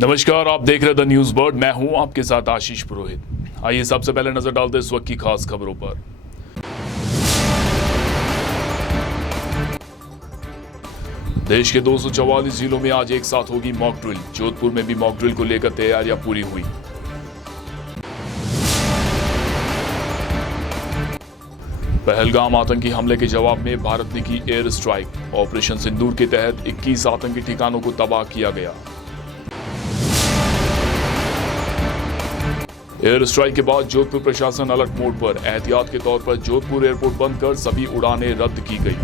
नमस्कार, आप देख रहे द न्यूज बर्ड। मैं हूं आपके साथ आशीष पुरोहित। आइए सबसे पहले नजर डालते हैं इस वक्त की खास खबरों पर। देश के 244 जिलों में आज एक साथ होगी मॉक ड्रिल। जोधपुर में भी मॉक ड्रिल को लेकर तैयारियां पूरी हुई। पहलगाम आतंकी हमले के जवाब में भारत ने की एयर स्ट्राइक। ऑपरेशन सिंदूर के तहत 21 आतंकी ठिकानों को तबाह किया गया। एयर स्ट्राइक के बाद जोधपुर प्रशासन अलर्ट मोड पर। एहतियात के तौर पर जोधपुर एयरपोर्ट बंद कर सभी उड़ानें रद्द की गई।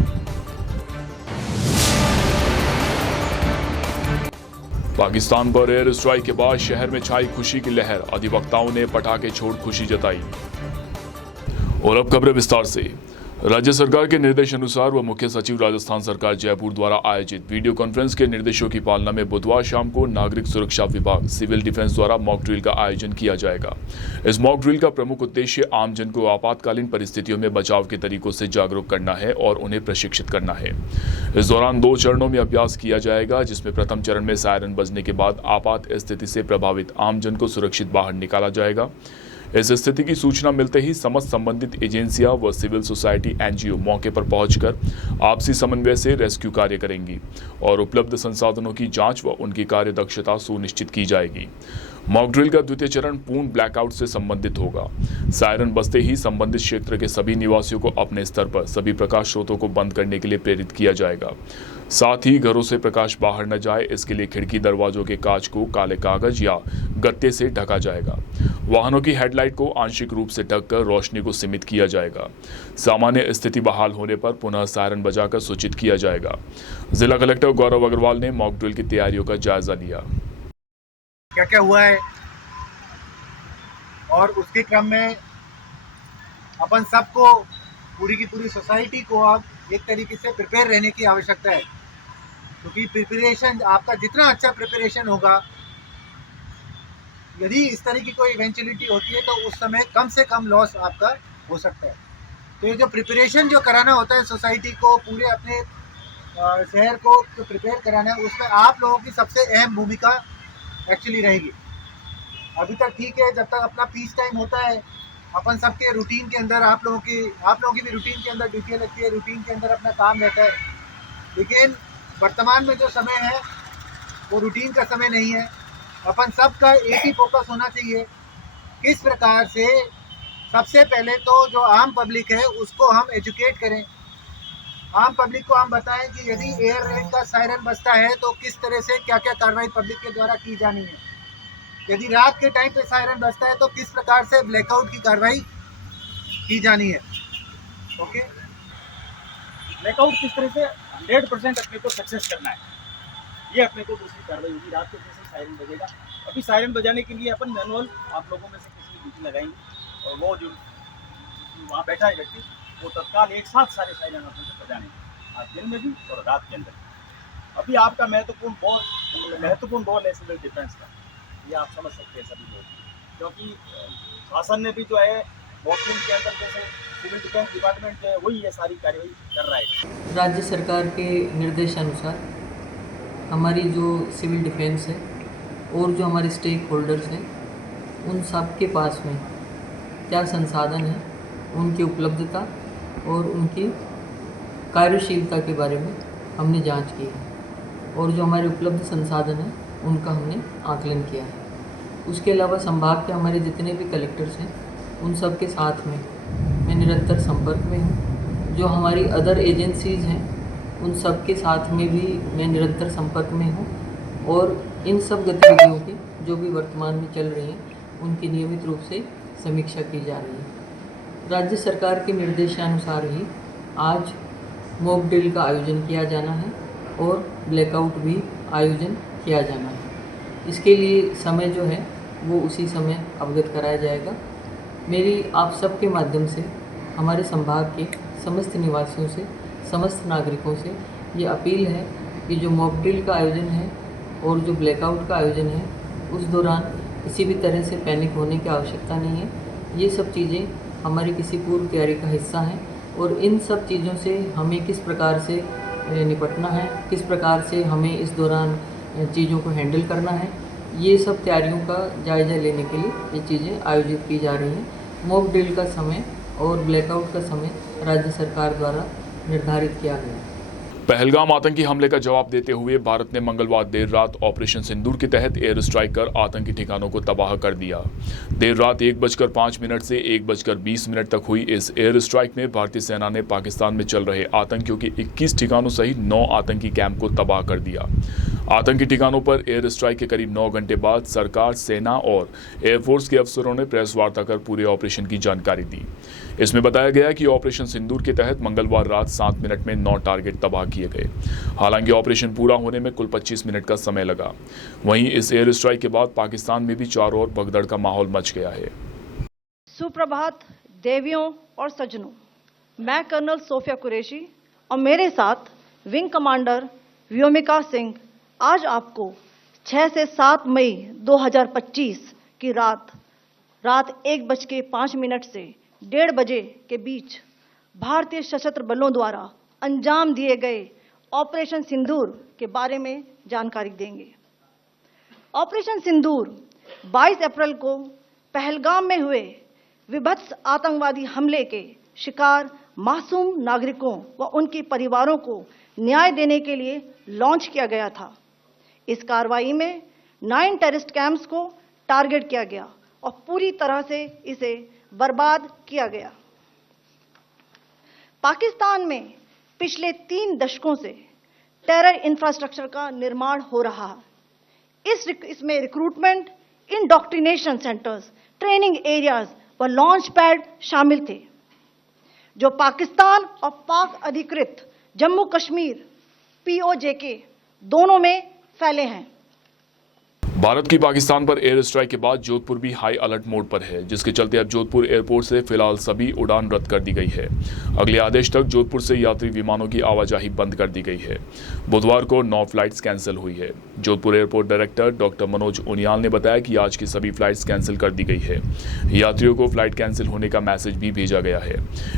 पाकिस्तान पर एयर स्ट्राइक के बाद शहर में छाई खुशी की लहर। अधिवक्ताओं ने पटाखे छोड़ खुशी जताई। और अब खबरें विस्तार से। राज्य सरकार के निर्देश अनुसार व मुख्य सचिव राजस्थान सरकार जयपुर द्वारा आयोजित वीडियो कॉन्फ्रेंस के निर्देशों की पालना में बुधवार शाम को नागरिक सुरक्षा विभाग सिविल डिफेंस द्वारा मॉक ड्रिल का आयोजन किया जाएगा। इस मॉक ड्रिल का प्रमुख उद्देश्य आमजन को आपातकालीन परिस्थितियों में बचाव के तरीकों से जागरूक करना है और उन्हें प्रशिक्षित करना है। इस दौरान 2 चरणों में अभ्यास किया जाएगा, जिसमें प्रथम चरण में सायरन बजने के बाद आपात स्थिति से प्रभावित आमजन को सुरक्षित बाहर निकाला जाएगा। इस स्थिति की सूचना मिलते ही समस्त संबंधित एजेंसियां व सिविल सोसाइटी एनजीओ मौके पर पहुंचकर आपसी समन्वय से रेस्क्यू कार्य करेंगी और उपलब्ध संसाधनों की जांच व उनकी कार्यदक्षता सुनिश्चित की जाएगी। मॉक ड्रिल का द्वितीय चरण पूर्ण ब्लैकआउट से संबंधित होगा। सायरन बजते ही संबंधित क्षेत्र के सभी निवासियों को अपने स्तर पर सभी प्रकाश स्रोतों को बंद करने के लिए प्रेरित किया जाएगा। साथ ही घरों से प्रकाश बाहर न जाए, इसके लिए खिड़की दरवाजों के कांच को काले कागज या गत्ते से ढका जाएगा। वाहनों की हेडलाइट को आंशिक रूप से ढककर रोशनी को सीमित किया जाएगा। सामान्य स्थिति बहाल होने पर पुनः सायरन बजाकर सूचित किया जाएगा। जिला कलेक्टर गौरव अग्रवाल ने मॉक ड्रिल की तैयारियों का जायजा लिया। क्या क्या हुआ है और उसके क्रम में अपन सबको पूरी की पूरी सोसाइटी को अब एक तरीके से प्रिपेयर रहने की आवश्यकता है, क्योंकि प्रिपरेशन आपका जितना अच्छा प्रिपरेशन होगा, यदि इस तरह की कोई इवेंचुअलिटी होती है तो उस समय कम से कम लॉस आपका हो सकता है। तो ये जो प्रिपरेशन जो कराना होता है सोसाइटी को, पूरे अपने शहर को जो प्रिपेयर कराना है, उसमें आप लोगों की सबसे अहम भूमिका एक्चुअली रहेगी। अभी तक ठीक है, जब तक अपना पीस टाइम होता है अपन सबके रूटीन के अंदर, आप लोगों की भी रूटीन के अंदर ड्यूटी लगती है, रूटीन के अंदर अपना काम रहता है। लेकिन वर्तमान में जो समय है वो रूटीन का समय नहीं है। अपन सबका एक ही फोकस होना चाहिए, किस प्रकार से सबसे पहले तो जो आम पब्लिक है उसको हम एजुकेट करें। आम पब्लिक को हम बताएं कि यदि एयर रेड का सायरन बजता है तो किस तरह से क्या क्या कार्रवाई पब्लिक के द्वारा की जानी है। यदि रात के टाइम पे सायरन बजता है तो किस प्रकार से ब्लैकआउट की कार्रवाई की जानी है। ओके, ब्लैकआउट किस तरह से 100% अपने को सक्सेस करना है, ये अपने को दूसरी कार्रवाई होगी। रात को कैसे सायरन बजेगा, अभी सायरन बजाने के लिए अपन मैनुअल आप लोगों में से किसी की ड्यूटी लगाएंगे और वो जो वहाँ बैठा है व्यक्ति वो तत्काल एक साथ सारे सायरन अपने को बजाने हैं, आज दिन में भी और रात के अंदर। अभी आपका महत्वपूर्ण बॉल है सिविल डिफेंस का, ये आप समझ सकते हैं सभी लोग, क्योंकि शासन ने भी जो है मॉकड्रिल के अंदर जैसे सिविल डिफेंस डिपार्टमेंट जो है वही ये सारी कार्रवाई कर रहा है। राज्य सरकार के निर्देशानुसार हमारी जो सिविल डिफेंस है और जो हमारे स्टेक होल्डर्स हैं, उन सब के पास में क्या संसाधन है, उनकी उपलब्धता और उनकी कार्यशीलता के बारे में हमने जांच की है और जो हमारे उपलब्ध संसाधन हैं उनका हमने आकलन किया है। उसके अलावा संभाग के हमारे जितने भी कलेक्टर्स हैं उन सब के साथ में मैं निरंतर संपर्क में हूँ। जो हमारी अदर एजेंसीज़ हैं उन सब के साथ में भी मैं निरंतर संपर्क में हूँ और इन सब गतिविधियों की जो भी वर्तमान में चल रही हैं उनकी नियमित रूप से समीक्षा की जा रही है। राज्य सरकार के निर्देशानुसार ही आज मॉक ड्रिल का आयोजन किया जाना है और ब्लैकआउट भी आयोजन किया जाना है। इसके लिए समय जो है वो उसी समय अवगत कराया जाएगा। मेरी आप सब के माध्यम से हमारे संभाग के समस्त निवासियों से, समस्त नागरिकों से ये अपील है कि जो मॉक ड्रिल का आयोजन है और जो ब्लैकआउट का आयोजन है उस दौरान किसी भी तरह से पैनिक होने की आवश्यकता नहीं है। ये सब चीज़ें हमारी किसी पूर्व तैयारी का हिस्सा हैं और इन सब चीज़ों से हमें किस प्रकार से निपटना है, किस प्रकार से हमें इस दौरान चीज़ों को हैंडल करना है, ये सब तैयारियों का जायज़ा लेने के लिए ये चीज़ें आयोजित की जा रही हैं। मॉक ड्रिल का समय और ब्लैकआउट का समय राज्य सरकार द्वारा निर्धारित किया गया है। पहलगाम आतंकी हमले का जवाब देते हुए भारत ने मंगलवार देर रात ऑपरेशन सिंदूर के तहत एयर स्ट्राइक कर आतंकी ठिकानों को तबाह कर दिया। देर रात 1:05 से 1:20 तक हुई इस एयर स्ट्राइक में भारतीय सेना ने पाकिस्तान में चल रहे आतंकियों के 21 ठिकानों सहित 9 आतंकी कैंप को तबाह कर दिया। आतंकी ठिकानों पर एयर स्ट्राइक के करीब 9 घंटे बाद सरकार, सेना और एयरफोर्स के अफसरों ने प्रेस वार्ता कर पूरे ऑपरेशन की जानकारी दी। इसमें बताया गया कि ऑपरेशन सिंदूर के तहत मंगलवार रात 7 मिनट में 9 टारगेट तबाह किए गए। हालांकि ऑपरेशन पूरा होने में कुल 25 मिनट का समय लगा। वहीं इस एयर स्ट्राइक के बाद पाकिस्तान में भी चारों ओर भगदड़ का माहौल मच गया है। सुप्रभात देवियों और सज्जनों, मैं कर्नल सोफिया कुरैशी और मेरे साथ विंग कमांडर व्योमिका सिंह आज आपको 6 से 7 मई 2025 की रात 1:05 से 1:30 बजे के बीच भारतीय सशस्त्र बलों द्वारा अंजाम दिए गए ऑपरेशन सिंदूर के बारे में जानकारी देंगे। ऑपरेशन सिंदूर 22 अप्रैल को पहलगाम में हुए विभत्स आतंकवादी हमले के शिकार मासूम नागरिकों व उनके परिवारों को न्याय देने के लिए लॉन्च किया गया था। इस कार्रवाई में 9 टेररिस्ट कैंप्स को टारगेट किया गया और पूरी तरह से इसे बर्बाद किया गया। पाकिस्तान में पिछले 3 दशकों से टेरर इंफ्रास्ट्रक्चर का निर्माण हो रहा है। इसमें recruitment, indoctrination centres, training areas व लॉन्च पैड शामिल थे, जो पाकिस्तान और पाक अधिकृत जम्मू कश्मीर POJK दोनों में फैले हैं। भारत की पाकिस्तान पर एयर स्ट्राइक के बाद जोधपुर भी हाई अलर्ट मोड पर है, जिसके चलते अब जोधपुर एयरपोर्ट से फिलहाल सभी उड़ान रद्द कर दी गई है। अगले आदेश तक जोधपुर से यात्री विमानों की आवाजाही बंद कर दी गई है। बुधवार को 9 फ्लाइट्स कैंसिल हुई है। Jodhpur airport director doctor Manoj Uniyal ने बताया कि आज की सभी फ्लाइट्स कैंसिल कर दी गई है। यात्रियों को फ्लाइट कैंसिल होने का मैसेज भी भेजा गया है।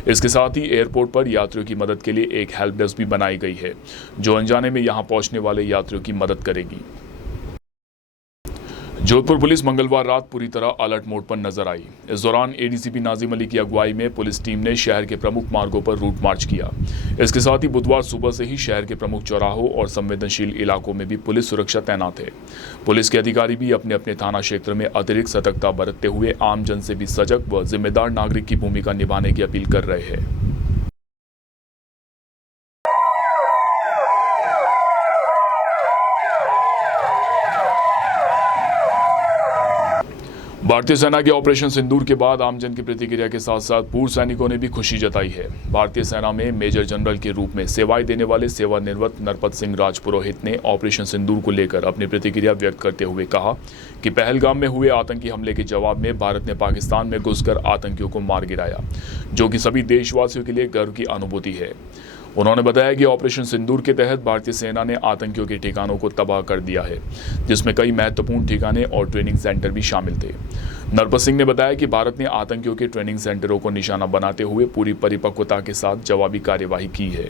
इसके साथ ही एयरपोर्ट पर यात्रियों की मदद के लिए एक हेल्प डेस्क भी बनाई गई है, जो अनजाने में यहां पहुंचने वाले यात्रियों की मदद करेगी। जोधपुर पुलिस मंगलवार रात पूरी तरह अलर्ट मोड पर नजर आई। इस दौरान ADCP नाजिम अली की अगुवाई में पुलिस टीम ने शहर के प्रमुख मार्गों पर रूट मार्च किया। इसके साथ ही बुधवार सुबह से ही शहर के प्रमुख चौराहों और संवेदनशील इलाकों में भी पुलिस सुरक्षा तैनात है। पुलिस के अधिकारी भी अपने अपने थाना क्षेत्र में अतिरिक्त सतर्कता बरतते हुए आम जन से भी सजग व जिम्मेदार नागरिक की भूमिका निभाने की अपील कर रहे हैं। भारतीय सेना के ऑपरेशन सिंदूर के बाद आमजन की प्रतिक्रिया के साथ साथ पूर्व सैनिकों ने भी खुशी जताई है। भारतीय सेना में मेजर जनरल के रूप में सेवाएं देने वाले सेवानिवृत्त नरपत सिंह राजपुरोहित ने ऑपरेशन सिंदूर को लेकर अपनी प्रतिक्रिया व्यक्त करते हुए कहा कि पहलगाम में हुए आतंकी हमले के जवाब में भारत ने पाकिस्तान में घुसकर आतंकियों को मार गिराया, जो कि सभी देशवासियों के लिए गर्व की अनुभूति है। उन्होंने बताया कि ऑपरेशन सिंदूर के तहत भारतीय सेना ने आतंकियों के ठिकानों को तबाह कर दिया है, जिसमें कई महत्वपूर्ण ठिकाने और ट्रेनिंग सेंटर भी शामिल थे। नरपत सिंह ने बताया कि भारत ने आतंकियों के ट्रेनिंग सेंटरों को निशाना बनाते हुए पूरी परिपक्वता के साथ जवाबी कार्यवाही की है।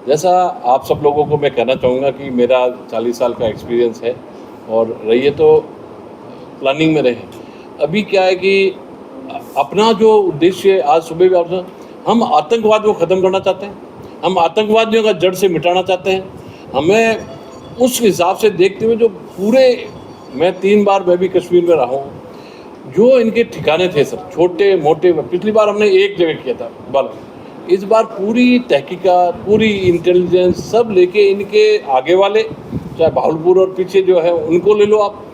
जैसा आप सब लोगों को मैं कहना चाहूँगा कि मेरा 40 साल का एक्सपीरियंस है और रहिए तो प्लानिंग में रहे। अभी क्या है कि अपना जो उद्देश्य आज सुबह भी आपसे, हम आतंकवाद को ख़त्म करना चाहते हैं, हम आतंकवादियों का जड़ से मिटाना चाहते हैं। हमें उस हिसाब से देखते हुए जो पूरे, मैं 3 बार मैं भी कश्मीर में रहा हूँ, जो इनके ठिकाने थे सर, छोटे मोटे, पिछली बार हमने एक जगह किया था बल, इस बार पूरी तहकीकात, पूरी इंटेलिजेंस सब लेके इनके आगे वाले, चाहे भावलपुर और पीछे जो है उनको ले लो आप,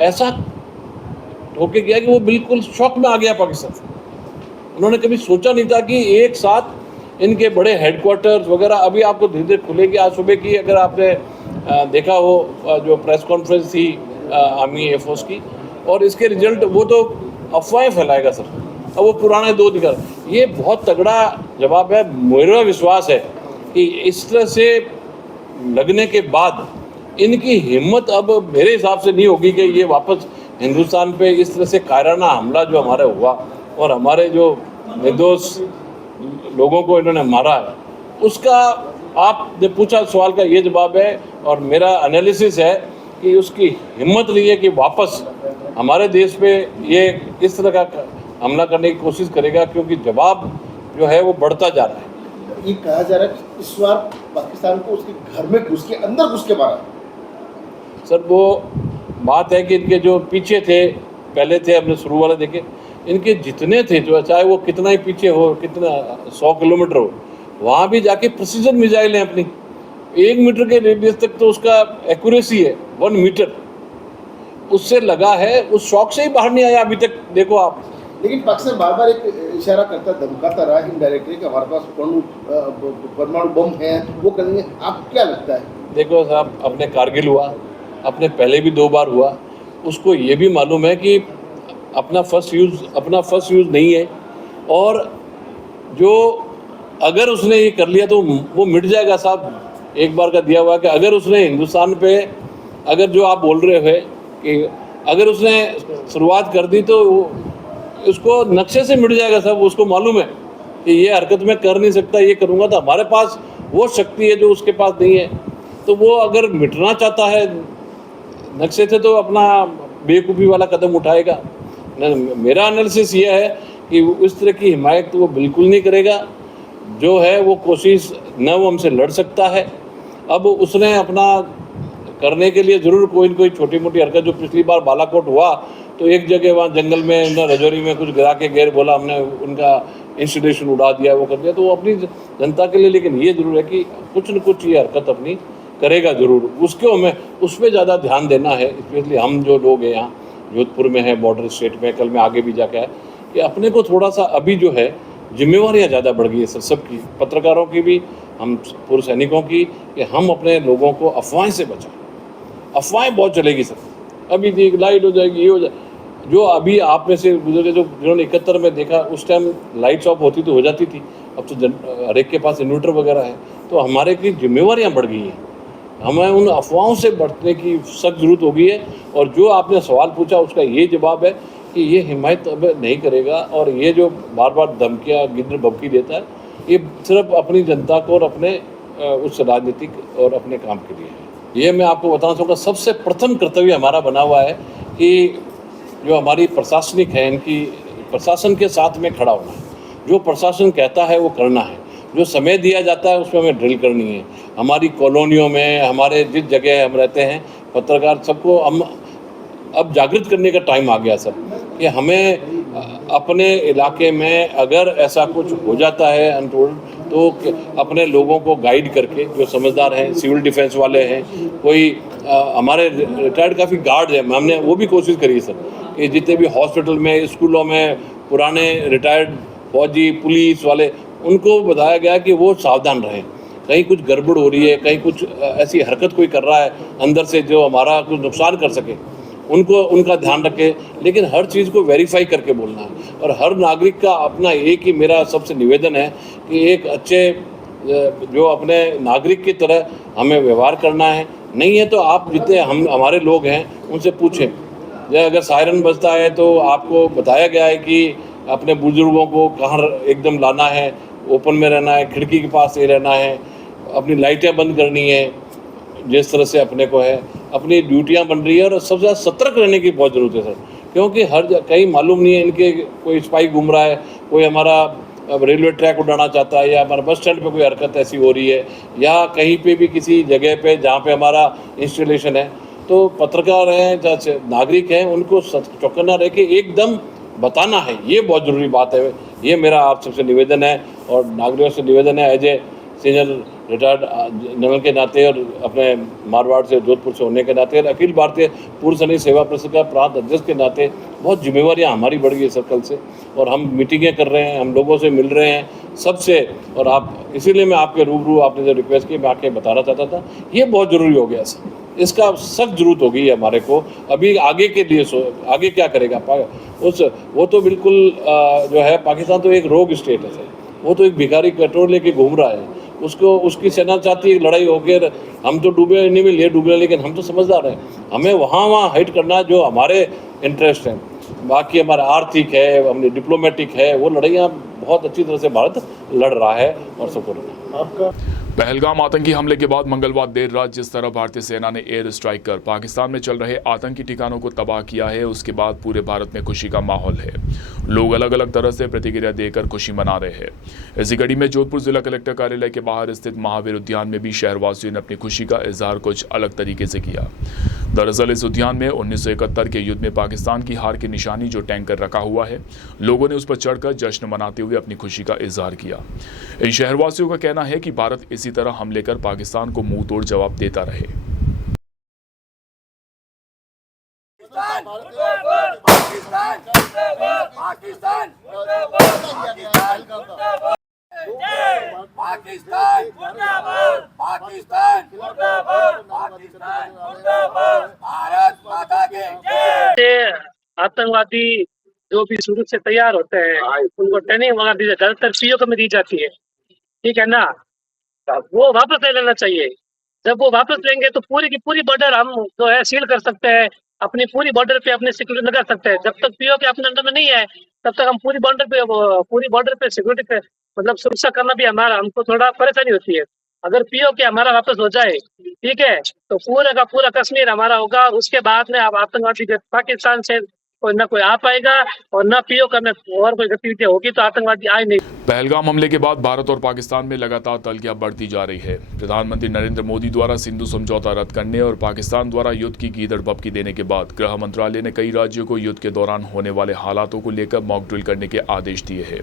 ऐसा होके गया कि वो बिल्कुल शौक में आ गया पाकिस्तान। उन्होंने कभी सोचा नहीं था कि एक साथ इनके बड़े हेडक्वार्टर्स वगैरह अभी आपको धीरे धीरे खुलेगी। आज सुबह की अगर आपने देखा हो जो प्रेस कॉन्फ्रेंस थी आर्मी एयरफोर्स की, और इसके रिजल्ट वो तो अफवाहें फैलाएगा सर, अब वो पुराने 2 दिखा, ये बहुत तगड़ा जवाब है। मेरा विश्वास है कि इस तरह से लगने के बाद इनकी हिम्मत अब मेरे हिसाब से नहीं होगी कि ये वापस हिंदुस्तान पे इस तरह से कायराना हमला जो हमारा हुआ और हमारे जो निर्दोष लोगों को इन्होंने मारा है, उसका आपने पूछा सवाल का ये जवाब है। और मेरा एनालिसिस है कि उसकी हिम्मत नहीं है कि वापस हमारे देश पे ये इस तरह का हमला करने की कोशिश करेगा, क्योंकि जवाब जो है वो बढ़ता जा रहा है। ये कहा जा रहा है कि इस बार पाकिस्तान को उसके घर में घुस के अंदर घुस के मारा। सर वो बात है कि इनके जो पीछे थे, पहले थे, हमने शुरू वाले देखे, इनके जितने थे, जो चाहे वो कितना ही पीछे हो, कितना 100 किलोमीटर हो, वहाँ भी जाके प्रिसीजन मिसाइल हैं अपनी 1 मीटर के रेडियस तक, तो उसका एक्यूरेसी है 1 मीटर, उससे लगा है, उस शॉक से ही बाहर नहीं आया अभी तक। देखो आप, लेकिन पाकिस्तान बार बार एक इशारा करता, धमकाता रहा इनडायरेक्टली कि हमारे पास परमाणु बम है, वो करेंगे। आप क्या लगता है? देखो साहब, अपने कारगिल हुआ, अपने पहले भी 2 बार हुआ, उसको ये भी मालूम है कि अपना फर्स्ट यूज़ नहीं है, और जो अगर उसने ये कर लिया तो वो मिट जाएगा साहब। एक बार का दिया हुआ कि अगर उसने हिंदुस्तान पे, अगर जो आप बोल रहे हो कि अगर उसने शुरुआत कर दी तो उसको नक्शे से मिट जाएगा साहब। उसको मालूम है कि ये हरकत मैं कर नहीं सकता, ये करूँगा तो हमारे पास वो शक्ति है जो उसके पास नहीं है। तो वो अगर मिटना चाहता है नक्शे से तो अपना बेवकूफ़ी वाला कदम उठाएगा। मेरा एनालिसिस ये है कि इस तरह की हिमायत तो वो बिल्कुल नहीं करेगा। जो है वो कोशिश न वो हमसे लड़ सकता है, अब उसने अपना करने के लिए ज़रूर कोई न कोई छोटी मोटी हरकत, जो पिछली बार बालाकोट हुआ तो एक जगह वहाँ जंगल में उन्होंने रजौरी में कुछ गिरा के गैर बोला, हमने उनका इंस्टीट्यूशन उड़ा दिया, वो कर दिया, तो वो अपनी जनता के लिए। लेकिन ये ज़रूर है कि कुछ न कुछ ये हरकत अपनी करेगा ज़रूर, उसको हमें उस पर ज़्यादा ध्यान देना है। स्पेशली हम जो लोग हैं यहाँ जोधपुर में हैं, बॉर्डर स्टेट में, कल में आगे भी जाके है कि अपने को थोड़ा सा अभी जो है जिम्मेवारियाँ ज़्यादा बढ़ गई है सर, सबकी, पत्रकारों की भी, हम पूर्व सैनिकों की, कि हम अपने लोगों को अफवाहें से बचाएं। अफवाहें बहुत चलेगी सर, अभी जी लाइट हो जाएगी, ये हो जाए, जो अभी आप में से गुजरे जो जिन्होंने 71 में देखा, उस टाइम लाइट्स ऑफ होती तो हो जाती थी, अब तो हर एक के पास इन्वर्टर वगैरह है। तो हमारे की जिम्मेवारियाँ बढ़ गई हैं, हमें उन अफवाहों से बचने की सख्त ज़रूरत हो गई है। और जो आपने सवाल पूछा उसका ये जवाब है कि ये हिमायत अब नहीं करेगा, और ये जो बार बार धमकियाँ गिद्र भभकी देता है, ये सिर्फ अपनी जनता को और अपने उस राजनीतिक और अपने काम के लिए है। ये मैं आपको बताना चाहूँगा, सबसे प्रथम कर्तव्य हमारा बना हुआ है कि जो हमारी प्रशासनिक है, इनकी प्रशासन के साथ में खड़ा होना है। जो प्रशासन कहता है वो करना है, जो समय दिया जाता है उसमें हमें ड्रिल करनी है। हमारी कॉलोनियों में, हमारे जिस जगह हम रहते हैं, पत्रकार सबको हम अब जागृत करने का टाइम आ गया सर, कि हमें अपने इलाके में अगर ऐसा कुछ हो जाता है अनटोल्ड, तो अपने लोगों को गाइड करके, जो समझदार हैं, सिविल डिफेंस वाले हैं, कोई हमारे रिटायर्ड काफ़ी गार्ड हैं, हमने वो भी कोशिश करी है सर कि जितने भी हॉस्पिटल में, स्कूलों में पुराने रिटायर्ड फौजी, पुलिस वाले, उनको बताया गया कि वो सावधान रहें, कहीं कुछ गड़बड़ हो रही है, कहीं कुछ ऐसी हरकत कोई कर रहा है अंदर से जो हमारा कुछ नुकसान कर सके, उनको उनका ध्यान रखें। लेकिन हर चीज़ को वेरीफाई करके बोलना है। और हर नागरिक का अपना एक ही मेरा सबसे निवेदन है कि एक अच्छे जो अपने नागरिक की तरह हमें व्यवहार करना है। नहीं है तो आप जितने हमारे लोग हैं उनसे पूछें, अगर सायरन बजता है तो आपको बताया गया है कि अपने बुजुर्गों को कहाँ एकदम लाना है, ओपन में रहना है, खिड़की के पास ही रहना है, अपनी लाइटें बंद करनी है, जिस तरह से अपने को है, अपनी ड्यूटियां बन रही है। और सबसे ज़्यादा सतर्क रहने की बहुत ज़रूरत है सर, क्योंकि कहीं मालूम नहीं है इनके, कोई स्पाई घूम रहा है, कोई हमारा रेलवे ट्रैक उड़ाना चाहता है, या हमारा बस स्टैंड पे कोई हरकत ऐसी हो रही है, या कहीं पे भी किसी जगह पे जहाँ पे हमारा इंस्टॉलेशन है। तो पत्रकार हैं, नागरिक हैं, उनको चौकन्ना रह के एकदम बताना है, ये बहुत ज़रूरी बात है। ये मेरा आप सबसे निवेदन है, और नागरिकों से निवेदन है, as a senior retired general के नाते, और अपने मारवाड़ से, जोधपुर से होने के नाते, और अखिल भारतीय पूर्व सैनिक सेवा परिषद का प्रांत अध्यक्ष के नाते बहुत जिम्मेवारियां हमारी बढ़ गई है सर्कल से। और हम मीटिंगें कर रहे हैं, हम लोगों से मिल रहे हैं सबसे, और आप इसीलिए मैं आपके रूबरू, आपने जो रिक्वेस्ट की, मैं आके बताना चाहता था, ये बहुत ज़रूरी हो गया सर, इसका सख्त जरूरत हो गई है हमारे को। अभी आगे के लिए आगे क्या करेगा वो तो बिल्कुल जो है, पाकिस्तान तो एक रोग स्टेट है सर, वो तो एक भिखारी पेट्रोल लेके घूम रहा है, उसको उसकी सेना चाहती है लड़ाई होकर, हम तो डूबे नहीं में ले डूबे, लेकिन हम तो समझदार हैं, हमें वहाँ हाइट करना जो हमारे इंटरेस्ट हैं। बाकी हमारा आर्थिक है, हमने डिप्लोमेटिक है, वो लड़ाइयाँ बहुत अच्छी तरह से भारत लड़ रहा है, और सबको लड़ना। आपका पहलगाम आतंकी हमले के बाद मंगलवार देर रात जिस तरह भारतीय सेना ने एयर स्ट्राइक कर पाकिस्तान में चल रहे आतंकी ठिकानों को तबाह किया है, उसके बाद पूरे भारत में खुशी का माहौल है। लोग अलग अलग तरह से प्रतिक्रिया देकर खुशी मना रहे हैं। इसी कड़ी में जोधपुर जिला कलेक्टर कार्यालय के बाहर स्थित महावीर उद्यान में भी शहरवासियों ने अपनी खुशी का इजहार कुछ अलग तरीके से किया। दरअसल इस उद्यान में 1971 के युद्ध में पाकिस्तान की हार की निशानी जो टैंकर रखा हुआ है, लोगों ने उस पर चढ़कर जश्न मनाते हुए अपनी खुशी का इजहार किया। इन शहरवासियों का कहना है कि भारत इसी तरह हमले कर पाकिस्तान को मुंह तोड़ जवाब देता रहे। आतंकवादी जो भी शुरू से तैयार होते हैं उनको ट्रेनिंग वगैरह दी जाती है, ज्यादातर पीओ में दी जाती है, ठीक है ना। वो वापस ले लेना चाहिए। जब वो वापस लेंगे तो पूरी की पूरी बॉर्डर हम जो है सील कर सकते हैं, अपनी पूरी बॉर्डर पे अपने सिक्योरिटी लगा सकते हैं। जब तक पीओ के अपने अंडर में नहीं है तब तक हम पूरी बॉर्डर पे सिक्योरिटी पे मतलब सुरक्षा करना भी हमको थोड़ा परेशानी होती है। अगर पीओ के हमारा वापस हो जाए, ठीक है, तो पूरा का पूरा कश्मीर हमारा होगा। उसके बाद में अब आतंकवादी पाकिस्तान से न कोई आ पाएगा और न पीओ का में और कोई गतिविधियां होगी तो आतंकवादी आए नहीं। पहलगाम हमले के बाद भारत और पाकिस्तान में लगातार तल्खियां बढ़ती जा रही है। प्रधानमंत्री नरेंद्र मोदी द्वारा सिंधु समझौता रद्द करने और पाकिस्तान द्वारा युद्ध की गीदड़ बपकी देने के बाद गृह मंत्रालय ने कई राज्यों को युद्ध के दौरान होने वाले हालातों को लेकर मॉक ड्रिल करने के आदेश दिए हैं,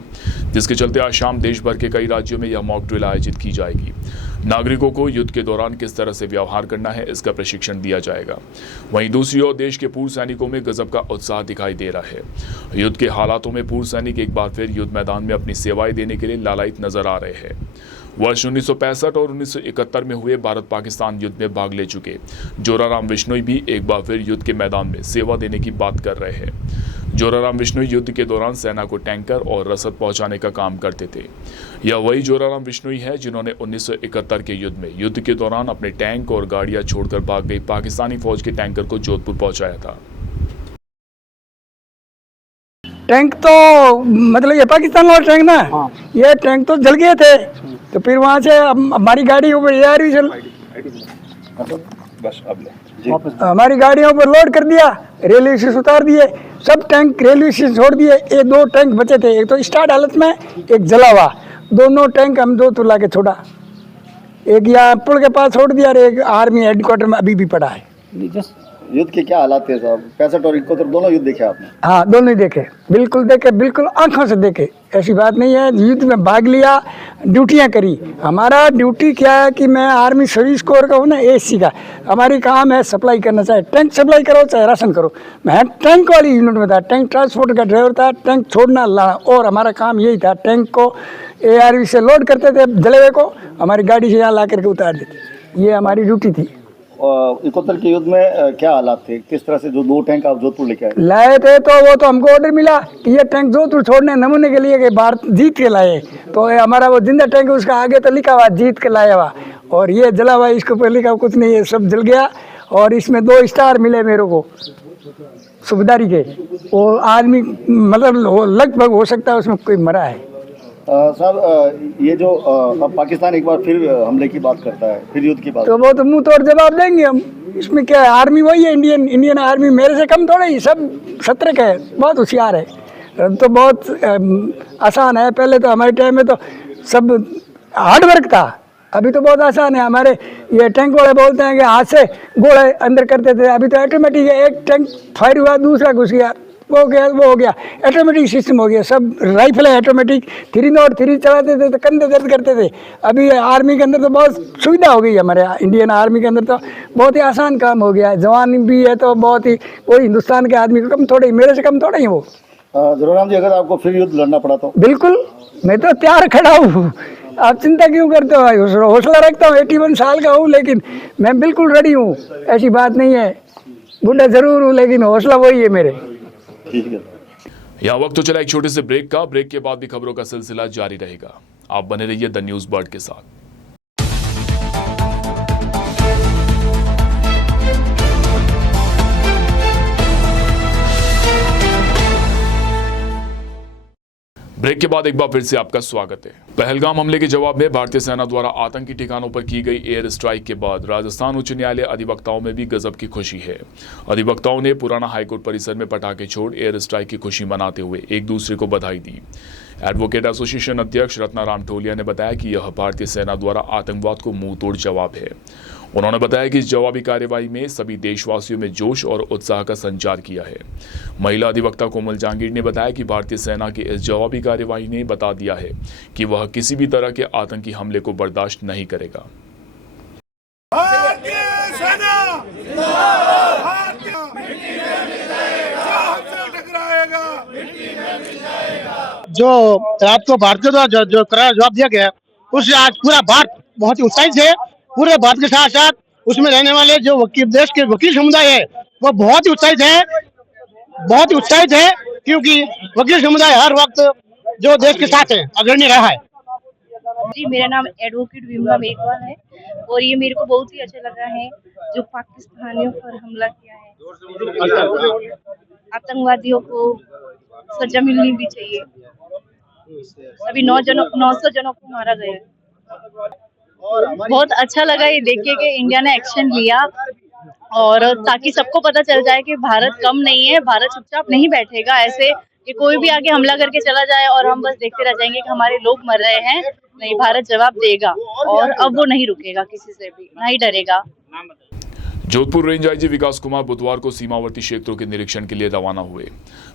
जिसके चलते आज शाम देश भर के कई राज्यों में यह मॉक ड्रिल आयोजित की जाएगी। नागरिकों को युद्ध के दौरान किस तरह से व्यवहार करना है, इसका प्रशिक्षण दिया जाएगा। वहीं दूसरी ओर देश के पूर्व सैनिकों में गजब का उत्साह दिखाई दे रहा है। युद्ध के हालातों में पूर्व सैनिक एक बार फिर युद्ध मैदान में अपनी सेवाएं देने के लिए लालायित नजर आ रहे हैं। वर्ष 1965 और 1971 में हुए भारत पाकिस्तान युद्ध में भाग ले चुके जोराराम बिश्नोई भी एक बार फिर युद्ध के मैदान में सेवा देने की बात कर रहे हैं। जोराराम बिश्नोई युद्ध के दौरान सेना को टैंकर और रसद पहुंचाने का काम करते थे। यह वही जोराराम बिश्नोई है जिन्होंने 1971 के युद्ध में युद्ध के दौरान अपने टैंक और गाड़ियां छोड़कर भाग गई पाकिस्तानी फौज के टैंकर को जोधपुर पहुंचाया था। टैंक तो मतलब ये पाकिस्तान वाला टैंक ना, ये टैंक तो जल गए थे, तो फिर वहाँ से हमारी गाड़ी ऊपर हमारी गाड़ियों पर लोड कर दिया, रेलवे स्टेशन उतार दिए, सब टैंक रेलवे स्टेशन छोड़ दिए। ये 2 टैंक बचे थे, एक तो स्टार्ट हालत में, एक जला हुआ। दोनों टैंक हम जोधपुर ला के छोड़ा, एक यहाँ पुल के पास छोड़ दिया और एक आर्मी हेडक्वार्टर में अभी भी पड़ा है। युद्ध के क्या हालात थे साहब? 65 और 71 दोनों युद्ध देखे आपने? हाँ, दोनों ही देखे, बिल्कुल देखे, बिल्कुल आंखों से देखे। ऐसी बात नहीं है, युद्ध में भाग लिया, ड्यूटियां करी। हमारा ड्यूटी क्या है कि मैं आर्मी सर्विस कोर का हूँ ना, एससी का। हमारी काम है सप्लाई करना, चाहे टैंक सप्लाई करो चाहे राशन करो। मैं टैंक वाली यूनिट में था, टैंक ट्रांसपोर्ट का ड्राइवर था, टैंक छोड़ना लाना, और हमारा काम यही था। टैंक को ARV से लोड करते थे, जले हुए को हमारी गाड़ी से यहाँ ला करके उतार देते। ये हमारी ड्यूटी थी। 71 के युद्ध में क्या हालात थे? किस तरह से जो 2 टैंक आप जोधपुर लेके आए? लाए थे तो वो तो हमको ऑर्डर मिला कि ये टैंक जोधपुर छोड़ने नमूने के लिए कि भारत जीत के लाए। तो ये हमारा वो जिंदा टैंक, उसका आगे तो लिखा हुआ जीत के लाया हुआ, और ये जला हुआ, इसके ऊपर लिखा कुछ नहीं, ये सब जल गया। और इसमें 2 स्टार मिले मेरे को सूबेदारी के। वो आदमी मतलब लगभग हो सकता है उसमें कोई मरा है। साहब ये जो अब पाकिस्तान एक बार फिर हमले की बात करता है, फिर युद्ध की बात, तो वो तो मुंह तोड़ जवाब देंगे हम। इसमें क्या है, आर्मी वही है, इंडियन आर्मी मेरे से कम थोड़ा ही, सब 17 का है, बहुत होशियार है। तो बहुत आसान है। पहले तो हमारे टाइम में तो सब हार्ड वर्क था, अभी तो बहुत आसान है। हमारे ये टैंक वाले बोलते हैं कि हाथ से गोले अंदर करते थे, अभी तो ऑटोमेटिक है। एक टैंक फायर हुआ, दूसरा घुस गया, वो हो गया, ऑटोमेटिक सिस्टम हो गया। सब राइफल है ऑटोमेटिक। 3 नॉट 3 चलाते थे तो कंधे दर्द करते थे। अभी आर्मी के अंदर तो बहुत सुविधा हो गई है, हमारे इंडियन आर्मी के अंदर तो बहुत ही आसान काम हो गया है। जवान भी है तो बहुत ही, कोई हिंदुस्तान के आदमी को कम थोड़े ही, मेरे से कम थोड़े ही वो। जोराराम जी, अगर आपको फिर युद्ध लड़ना पड़ा तो? बिल्कुल, मैं तो तैयार खड़ा हूँ। आप चिंता क्यों करते हो? हौसला रखता हूँ, 81 साल का हूँ, लेकिन मैं बिल्कुल रेडी हूँ। ऐसी बात नहीं है, बुढ़ा जरूर हूँ लेकिन हौसला वही है मेरे। ठीक है। यहाँ वक्त तो चला एक छोटे से ब्रेक का। ब्रेक के बाद भी खबरों का सिलसिला जारी रहेगा। आप बने रहिए द न्यूज़ बर्ड के साथ। ब्रेक के बाद एक बार फिर से आपका स्वागत है। पहलगाम हमले के जवाब में भारतीय सेना द्वारा आतंकी ठिकानों पर की गई एयर स्ट्राइक के बाद राजस्थान उच्च न्यायालय अधिवक्ताओं में भी गजब की खुशी है। अधिवक्ताओं ने पुराना हाईकोर्ट परिसर में पटाखे छोड़ एयर स्ट्राइक की खुशी मनाते हुए एक दूसरे को बधाई दी। एडवोकेट एसोसिएशन अध्यक्ष रत्नाराम टोलिया ने बताया कि यह भारतीय सेना द्वारा आतंकवाद को मुंहतोड़ जवाब है। उन्होंने बताया कि इस जवाबी कार्यवाही में सभी देशवासियों में जोश और उत्साह का संचार किया है। महिला अधिवक्ता कोमल जहांगीर ने बताया कि भारतीय सेना की इस जवाबी कार्यवाही ने बता दिया है कि वह किसी भी तरह के आतंकी हमले को बर्दाश्त नहीं करेगा। जो रात को भारतीय द्वारा जो करार जवाब दिया गया उससे आज पूरा भारत बहुत ही उत्साहित है। पूरे भारत के साथ साथ उसमें रहने वाले जो देश के वकील समुदाय है वो बहुत ही उत्साहित है, क्योंकि वकील समुदाय हर वक्त जो देश के साथ है अग्रणी रहा है। जी, मेरा नाम एडवोकेट विमला मेघवाल है और ये मेरे को बहुत ही अच्छा लगा है जो पाकिस्तानियों पर हमला किया है। आतंकवादियों को सजा मिलनी भी चाहिए। अभी 900 जनों को मारा गया है। बहुत अच्छा लगा ये देख के कि इंडिया ने एक्शन लिया और ताकि सबको पता चल जाए कि भारत कम नहीं है, भारत चुपचाप नहीं बैठेगा ऐसे कि कोई भी आगे हमला करके चला जाए और हम बस देखते रह जाएंगे कि हमारे लोग मर रहे हैं। नहीं, भारत जवाब देगा और अब वो नहीं रुकेगा किसी से भी, नहीं डरेगा। जोधपुर रेंज आईजी विकास कुमार बुधवार को सीमावर्ती क्षेत्रों के निरीक्षण के लिए रवाना हुए।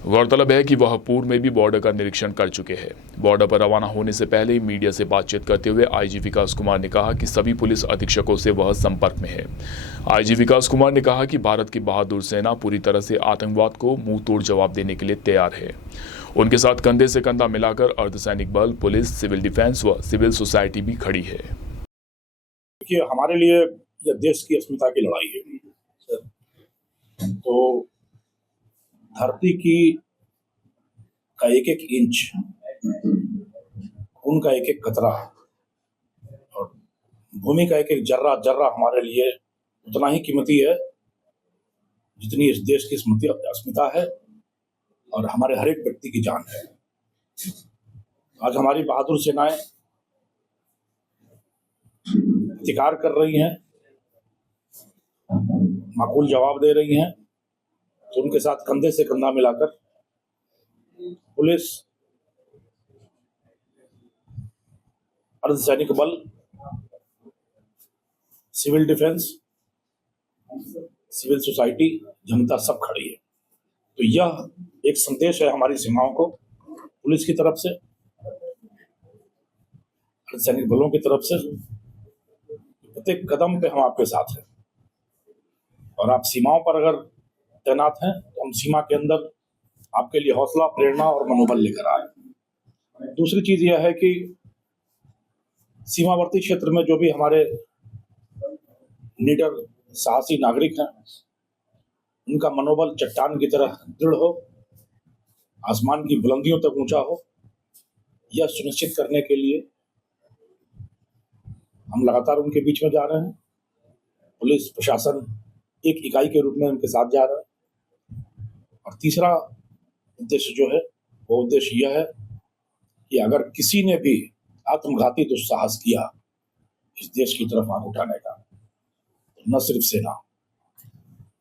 गौरतलब है कि वह पूर्व में भी बॉर्डर का निरीक्षण कर चुके हैं। बॉर्डर पर रवाना होने से पहले ही मीडिया से बातचीत करते हुए आईजी विकास कुमार ने कहा कि सभी पुलिस अधीक्षकों से वह संपर्क में है। आईजी विकास कुमार ने कहा कि भारत की बहादुर सेना पूरी तरह से आतंकवाद को मुंह तोड़ जवाब देने के लिए तैयार है। उनके साथ कंधे से कंधा मिलाकर अर्धसैनिक बल, पुलिस, सिविल डिफेंस व सिविल सोसाइटी भी खड़ी है। हमारे लिए यह देश की अस्मिता की लड़ाई है। तो धरती की का एक एक इंच, खून का एक एक कतरा और भूमि का एक एक जर्रा जर्रा हमारे लिए उतना ही कीमती है जितनी इस देश की अस्मिता है और हमारे हर एक व्यक्ति की जान है। आज हमारी बहादुर सेनाएं प्रतिकार कर रही हैं, माकूल जवाब दे रही हैं, तो उनके साथ कंधे से कंधा मिलाकर पुलिस, अर्धसैनिक बल, सिविल डिफेंस, सिविल सोसाइटी, जनता सब खड़ी है। तो यह एक संदेश है हमारी सीमाओं को, पुलिस की तरफ से, अर्धसैनिक बलों की तरफ से, प्रत्येक कदम पे हम आपके साथ हैं। और आप सीमाओं पर अगर तैनात हैं तो हम सीमा के अंदर आपके लिए हौसला, प्रेरणा और मनोबल लेकर आए। दूसरी चीज यह है कि सीमावर्ती क्षेत्र में जो भी हमारे निडर साहसी नागरिक हैं, उनका मनोबल चट्टान की तरह दृढ़ हो, आसमान की बुलंदियों तक ऊंचा हो, यह सुनिश्चित करने के लिए हम लगातार उनके बीच में जा रहे हैं। पुलिस प्रशासन एक इकाई के रूप में उनके साथ जा रहा है। और तीसरा उद्देश्य जो है वो उद्देश्य यह है कि अगर किसी ने भी आत्मघाती दुस्साहस किया इस देश की तरफ आंख उठाने का, तो न सिर्फ सेना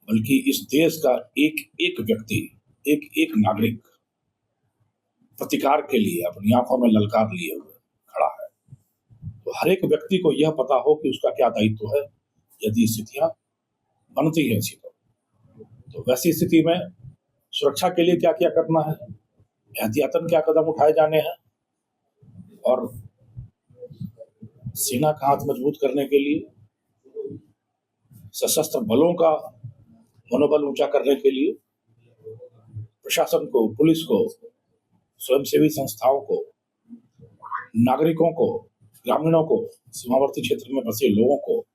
बल्कि इस देश का एक एक व्यक्ति, एक एक नागरिक प्रतिकार के लिए अपनी आंखों में ललकार लिए हुए खड़ा है। तो हर एक व्यक्ति को यह पता हो कि उसका क्या दायित्व है यदि स्थितियां बनती है ऐसी। तो वैसी स्थिति में सुरक्षा के लिए क्या क्या करना है, एहतियातन क्या कदम उठाए जाने हैं और सेना का हाथ मजबूत करने के लिए, सशस्त्र बलों का मनोबल ऊंचा करने के लिए, प्रशासन को, पुलिस को, स्वयंसेवी संस्थाओं को, नागरिकों को, ग्रामीणों को, सीमावर्ती क्षेत्र में बसे लोगों को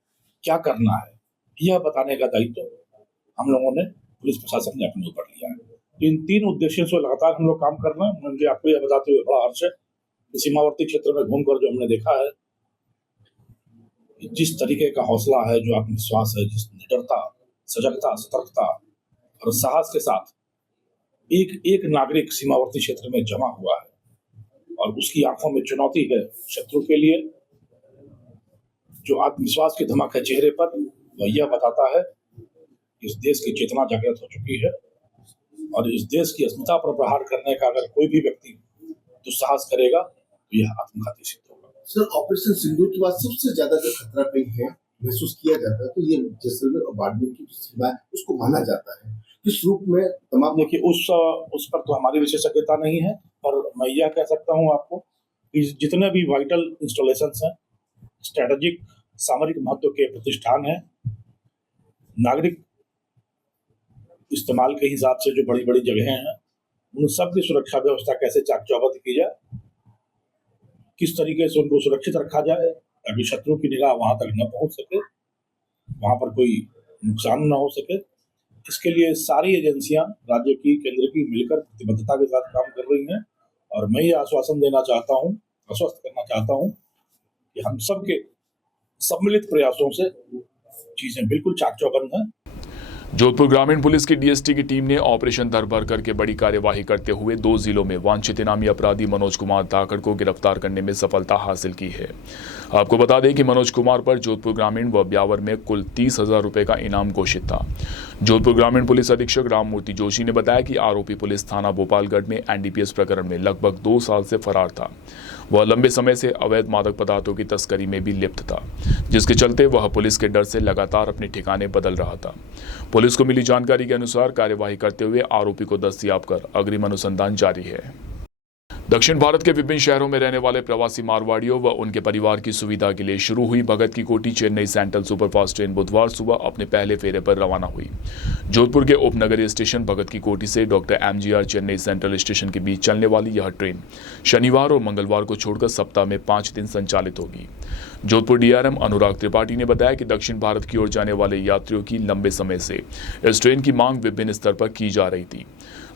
क्या करना है, यह बताने का दायित्व हम लोगों ने, पुलिस प्रशासन ने अपने ऊपर लिया है। इन तीन उद्देश्यों से लगातार हम लोग काम कर रहे हैं। मुझे आपको यह बताते हुए बड़ा हर्ष है कि सीमावर्ती क्षेत्र में घूमकर जो हमने देखा है, जिस तरीके का हौसला है, जो आत्मविश्वास है, जिस निडरता, सजगता, सतर्कता और साहस के साथ एक एक नागरिक सीमावर्ती क्षेत्र में जमा हुआ है, और उसकी आंखों में चुनौती है शत्रु के लिए। जो आत्मविश्वास की धमक है चेहरे पर, वह यह बताता है कि इस देश की चेतना जागृत हो चुकी है और इस देश की अस्मिता पर प्रहार करने का अगर कोई भी व्यक्ति दुस्साहस करेगा तो यह आत्मघाती सिद्ध होगा। सर, ऑपरेशन सिंदूर के बाद सबसे ज्यादा जो खतरा कहीं है महसूस किया जाता है तो ये जैसलमेर और बाड़मेर की सीमा है उसको माना जाता है। किस रूप में तमाम, देखिए उस पर तो हमारी विशेषज्ञता नहीं है, पर मैं यह कह सकता हूं आपको कि जितने भी वाइटल इंस्टॉलेशंस हैं, स्ट्रेटेजिक सामरिक महत्व के प्रतिष्ठान हैं, नागरिक इस्तेमाल के हिसाब से जो बड़ी बड़ी जगहें हैं, उन सब की सुरक्षा व्यवस्था कैसे चाक चौबंद की जाए, किस तरीके से उनको सुरक्षित रखा जाए ताकि शत्रु की निगाह वहां तक न पहुंच सके, वहां पर कोई नुकसान न हो सके। इसके लिए सारी एजेंसियां राज्य की, केंद्र की मिलकर प्रतिबद्धता के साथ काम कर रही हैं और मैं ये आश्वासन देना चाहता हूं, आश्वस्त करना चाहता हूं कि हम सबके सम्मिलित प्रयासों से चीजें बिल्कुल चाक चौबंद हैं। जोधपुर ग्रामीण पुलिस की डीएसटी की टीम ने ऑपरेशन धरभर करके बड़ी कार्यवाही करते हुए 2 जिलों में वांछित इनामी अपराधी मनोज कुमार धाकड़ को गिरफ्तार करने में सफलता हासिल की है। आपको बता दें कि मनोज कुमार पर जोधपुर ग्रामीण व ब्यावर में कुल 30,000 रुपए का इनाम घोषित था। जोधपुर ग्रामीण पुलिस अधीक्षक राममूर्ति जोशी ने बताया कि आरोपी पुलिस थाना भोपालगढ़ में एनडीपीएस प्रकरण में लगभग 2 साल से फरार था। वह लंबे समय से अवैध मादक पदार्थों की तस्करी में भी लिप्त था, जिसके चलते वह पुलिस के डर से लगातार अपने ठिकाने बदल रहा था। पुलिस को मिली जानकारी के अनुसार कार्यवाही करते हुए आरोपी को दस्तयाब कर अग्रिम अनुसंधान जारी है। दक्षिण भारत के विभिन्न शहरों में रहने वाले प्रवासी मारवाड़ियों व उनके परिवार की सुविधा के लिए शुरू हुई भगत की कोठी चेन्नई सेंट्रल सुपरफास्ट ट्रेन बुधवार सुबह अपने पहले फेरे पर रवाना हुई। जोधपुर के उपनगरीय स्टेशन भगत की कोठी से doctor MGR Chennai central station के बीच चलने वाली यह ट्रेन शनिवार और मंगलवार को छोड़कर सप्ताह में 5 दिन संचालित होगी। जोधपुर DRM अनुराग त्रिपाठी ने बताया कि दक्षिण भारत की ओर जाने वाले यात्रियों की लंबे समय से इस ट्रेन की मांग विभिन्न स्तर पर की जा रही थी।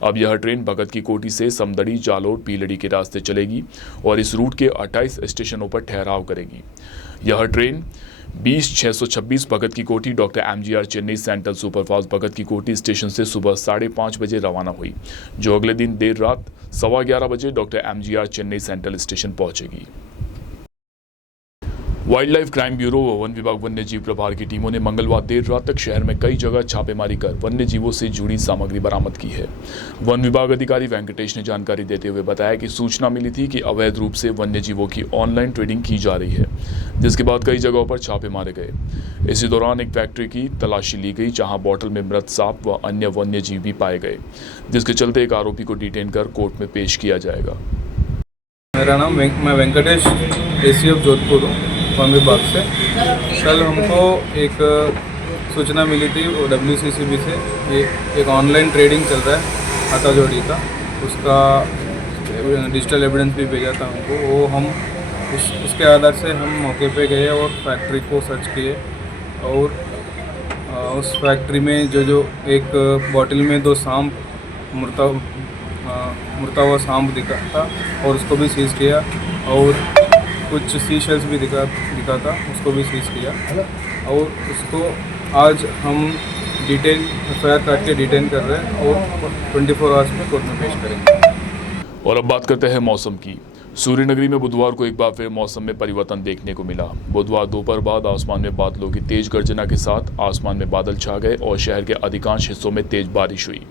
अब यह ट्रेन भगत की कोठी से समदड़ी, जालोर, पीलड़ी के रास्ते चलेगी और इस रूट के 28 स्टेशनों पर ठहराव करेगी। यह train 20-626 Bhagat Ki Kothi doctor MGR Chennai central superfast Bhagat Ki Kothi station से सुबह 5:30 बजे रवाना हुई, जो अगले दिन देर रात 11:15 बजे doctor MGR Chennai central station पहुंचेगी। वाइल्ड लाइफ क्राइम ब्यूरो व वन विभाग वन्य जीव प्रभार की टीमों ने मंगलवार देर रात तक शहर में कई जगह छापेमारी कर वन्य जीवों से जुड़ी सामग्री बरामद की है। वन विभाग अधिकारी वेंकटेश ने जानकारी देते हुए बताया कि सूचना मिली थी कि अवैध रूप से वन्य जीवों की ऑनलाइन ट्रेडिंग की जा रही है, जिसके बाद कई जगहों पर छापे मारे गए। इसी दौरान एक फैक्ट्री की तलाशी ली गई, जहां बोतल में मृत सांप व अन्य वन्य जीव भी पाए गए, जिसके चलते एक आरोपी को डिटेन कर कोर्ट में पेश किया जाएगा। मेरा नाम मैं वेंकटेश ACF जोधपुर वन विभाग से। कल हमको एक सूचना मिली थी WCCB से, ये एक ऑनलाइन ट्रेडिंग चल रहा है हाथा जोड़ी का, उसका डिजिटल एविडेंस भी भेजा था हमको। वो हम उसके आधार से हम मौके पे गए और फैक्ट्री को सर्च किए और उस फैक्ट्री में जो एक बॉटल में 2 सांप मरता हुआ सांप दिखा था और उसको भी सीज किया और कुछ सी शेल्स भी दिखा था, उसको भी सीज किया और उसको आज हम डिटेन FIR काट के डिटेन कर रहे हैं और 24 आवर्स में कोर्ट में पेश करेंगे। और अब बात करते हैं मौसम की। सूर्यनगरी में बुधवार को एक बार फिर मौसम में परिवर्तन देखने को मिला। बुधवार दोपहर बाद आसमान में बादलों की तेज गर्जना के साथ आसमान में बादल छा गए और शहर के अधिकांश हिस्सों में तेज बारिश हुई।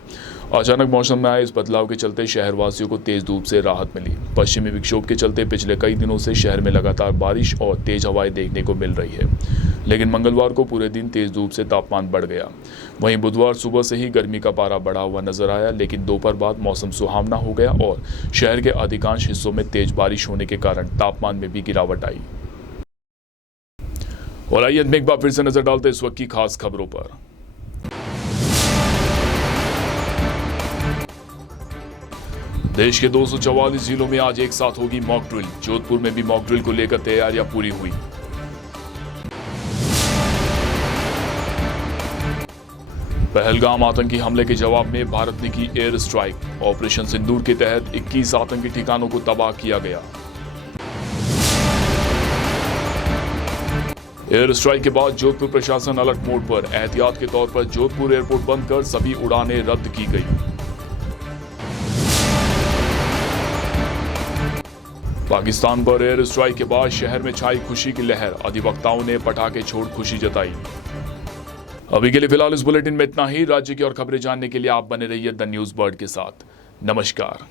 अचानक मौसम में आए इस बदलाव के चलते शहरवासियों को तेज धूप से राहत मिली। पश्चिमी विक्षोभ के चलते पिछले कई दिनों से शहर में लगातार बारिश और तेज हवाएं देखने को मिल रही है, लेकिन मंगलवार को पूरे दिन तेज धूप से तापमान बढ़ गया। वहीं बुधवार सुबह से ही गर्मी का पारा बढ़ा हुआ नजर आया, लेकिन दोपहर बाद मौसम सुहावना हो गया और शहर के अधिकांश हिस्सों में तेज बारिश होने के कारण तापमान में भी गिरावट आई। और आइए एक बार फिर से नजर डालते इस वक्त की खास खबरों पर। देश के 244 जिलों में आज एक साथ होगी मॉक ड्रिल। जोधपुर में भी मॉक ड्रिल को लेकर तैयारियां पूरी हुई। पहलगाम आतंकी हमले के जवाब में भारत ने की एयर स्ट्राइक। ऑपरेशन सिंदूर के तहत 21 आतंकी ठिकानों को तबाह किया गया। एयर स्ट्राइक के बाद जोधपुर प्रशासन अलर्ट मोड पर। एहतियात के तौर पर जोधपुर एयरपोर्ट बंद कर सभी उड़ानें रद्द की गई। पाकिस्तान पर एयर स्ट्राइक के बाद शहर में छाई खुशी की लहर, अधिवक्ताओं ने पटाखे छोड़ खुशी जताई। अभी के लिए फिलहाल इस बुलेटिन में इतना ही। राज्य की और खबरें जानने के लिए आप बने रहिए द न्यूज़ बर्ड के साथ। नमस्कार।